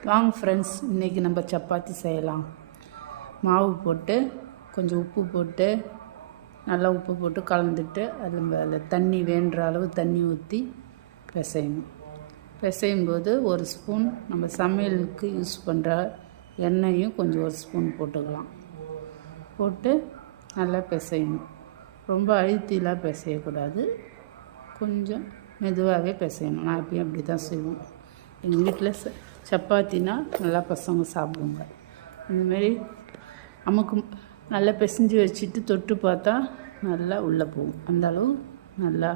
வாங்க ஃப்ரெண்ட்ஸ், இன்றைக்கி நம்ம சப்பாத்தி செய்யலாம். மாவு போட்டு கொஞ்சம் உப்பு போட்டு நல்லா உப்பு போட்டு கலந்துட்டு அதில் தண்ணி வேண்டுற அளவு தண்ணி ஊற்றி பிசையணும். பிசையும்போது ஒரு ஸ்பூன் நம்ம சமையலுக்கு யூஸ் பண்ணுற எண்ணெயும் கொஞ்சம் ஒரு ஸ்பூன் போட்டுக்கலாம். போட்டு நல்லா பிசையணும். ரொம்ப அழுத்திலாம் பிசையக்கூடாது, கொஞ்சம் மெதுவாகவே பிசையணும். நான் எப்பயும் அப்படி தான் செய்வோம். எங்கள் வீட்டில் சப்பாத்தினா நல்லா பசங்க சாப்பிடுங்க. இந்தமாரி நமக்கு நல்லா பிசைஞ்சு வச்சுட்டு தொட்டு பார்த்தா நல்லா உள்ளே போகும். அந்த அளவு நல்லா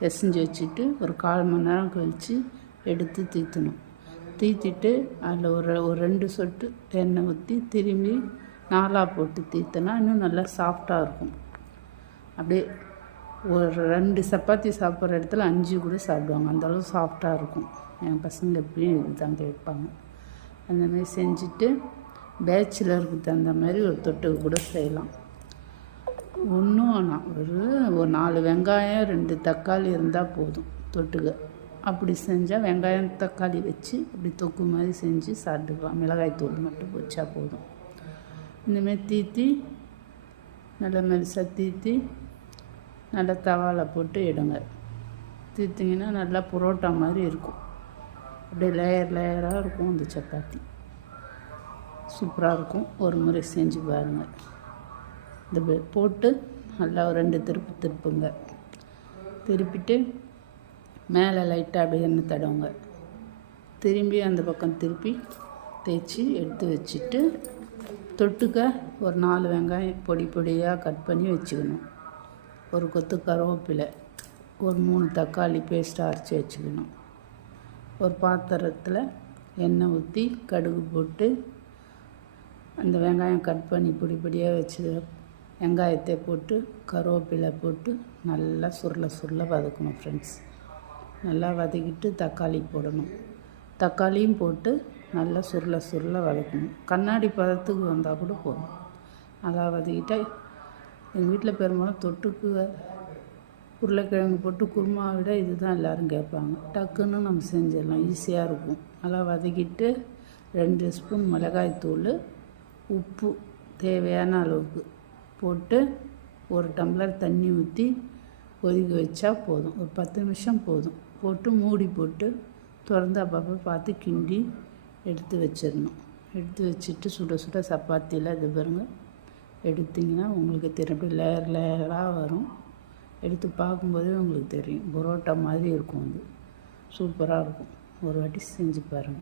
பிசைஞ்சு வச்சுட்டு ஒரு 1/4 மணி நேரம் கழித்து எடுத்து தீற்றணும். தீற்றிட்டு அதில் ஒரு 2 சொட்டு எண்ணெய் ஊற்றி திரும்பி 4 போட்டு தீர்த்தனா இன்னும் நல்லா சாஃப்டாக இருக்கும். அப்படியே ஒரு 2 சப்பாத்தி சாப்பிட்ற இடத்துல 5 கூட சாப்பிடுவாங்க. அந்தளவு சாஃப்டாக இருக்கும். என் பசங்க எப்படியும் இது தான் கேட்பாங்க. அந்தமாரி செஞ்சுட்டு பேச்சுலருக்கு தகுந்த மாதிரி ஒரு தொட்டுக்கு கூட செய்யலாம். ஒன்றும் வேணாம், ஒரு 4 வெங்காயம் 2 தக்காளி இருந்தால் போதும் தொட்டுக்க. அப்படி செஞ்சால் வெங்காயம் தக்காளி வச்சு அப்படி தொக்கு மாதிரி செஞ்சு சாப்பிட்டுக்கலாம். மிளகாய் தூள் மட்டும் வச்சா போதும். இந்தமாரி தீற்றி நல்லா மெலிசாக தீற்றி நல்லா தவாவில் போட்டு எடுங்க. தீர்த்திங்கன்னா நல்லா புரோட்டா மாதிரி இருக்கும். அப்படியே லேயராக இருக்கும். அந்த சப்பாத்தி சூப்பராக இருக்கும். ஒரு முறை செஞ்சு பாருங்கள். இந்த போட்டு நல்லா ஒரு 2 திருப்பு திருப்புங்க. திருப்பிட்டு மேலே லைட்டாக அப்படியே எண்ணெய் தடவுங்க. திரும்பி அந்த பக்கம் திருப்பி தேய்ச்சி எடுத்து வச்சுட்டு தொட்டுக்க ஒரு 4 வெங்காயம் பொடி பொடியாக கட் பண்ணி வச்சுக்கணும். ஒரு கொத்து கருவேப்பிலை, ஒரு 3 தக்காளி பேஸ்ட்டாக அரைச்சி வச்சுக்கணும். ஒரு பாத்திரத்தில் எண்ணெய் ஊற்றி கடுகு போட்டு அந்த வெங்காயம் கட் பண்ணி பொடி பொடியாக வச்சு வெங்காயத்தை போட்டு கருவேப்பிலை போட்டு நல்லா சுருள வதக்கணும் ஃப்ரெண்ட்ஸ். நல்லா வதக்கிட்டு தக்காளி போடணும். தக்காளியும் போட்டு நல்லா சுருள வதக்கணும். கண்ணாடி பதத்துக்கு வந்தால் கூட போதும். நல்லா வதக்கிட்டால் எங்கள் வீட்டில் பெரும்பாலும் தொட்டுக்கு உருளைக்கிழங்கு போட்டு குருமா விட இது தான் எல்லோரும் கேட்பாங்க. டக்குன்னு நம்ம செஞ்சிடலாம், ஈஸியாக இருக்கும். நல்லா வதக்கிட்டு 2 ஸ்பூன் மிளகாய்த்தூள், உப்பு தேவையான அளவுக்கு போட்டு ஒரு டம்ளர் தண்ணி ஊற்றி கொதிக்க வச்சா போதும். ஒரு 10 நிமிஷம் போதும். போட்டு மூடி போட்டு திறந்து அப்பப்போ பார்த்து கிண்டி எடுத்து வச்சிடணும். எடுத்து வச்சுட்டு சுட சுட சப்பாத்தியில் இது பாருங்கள் எடுத்திங்கன்னா உங்களுக்கு திருப்பி லேயராக வரும். எடுத்து பார்க்கும்போதே உங்களுக்கு தெரியும், பரோட்டா மாதிரி இருக்கும். அது சூப்பராக இருக்கும். ஒரு வாட்டி செஞ்சு பாருங்கள்.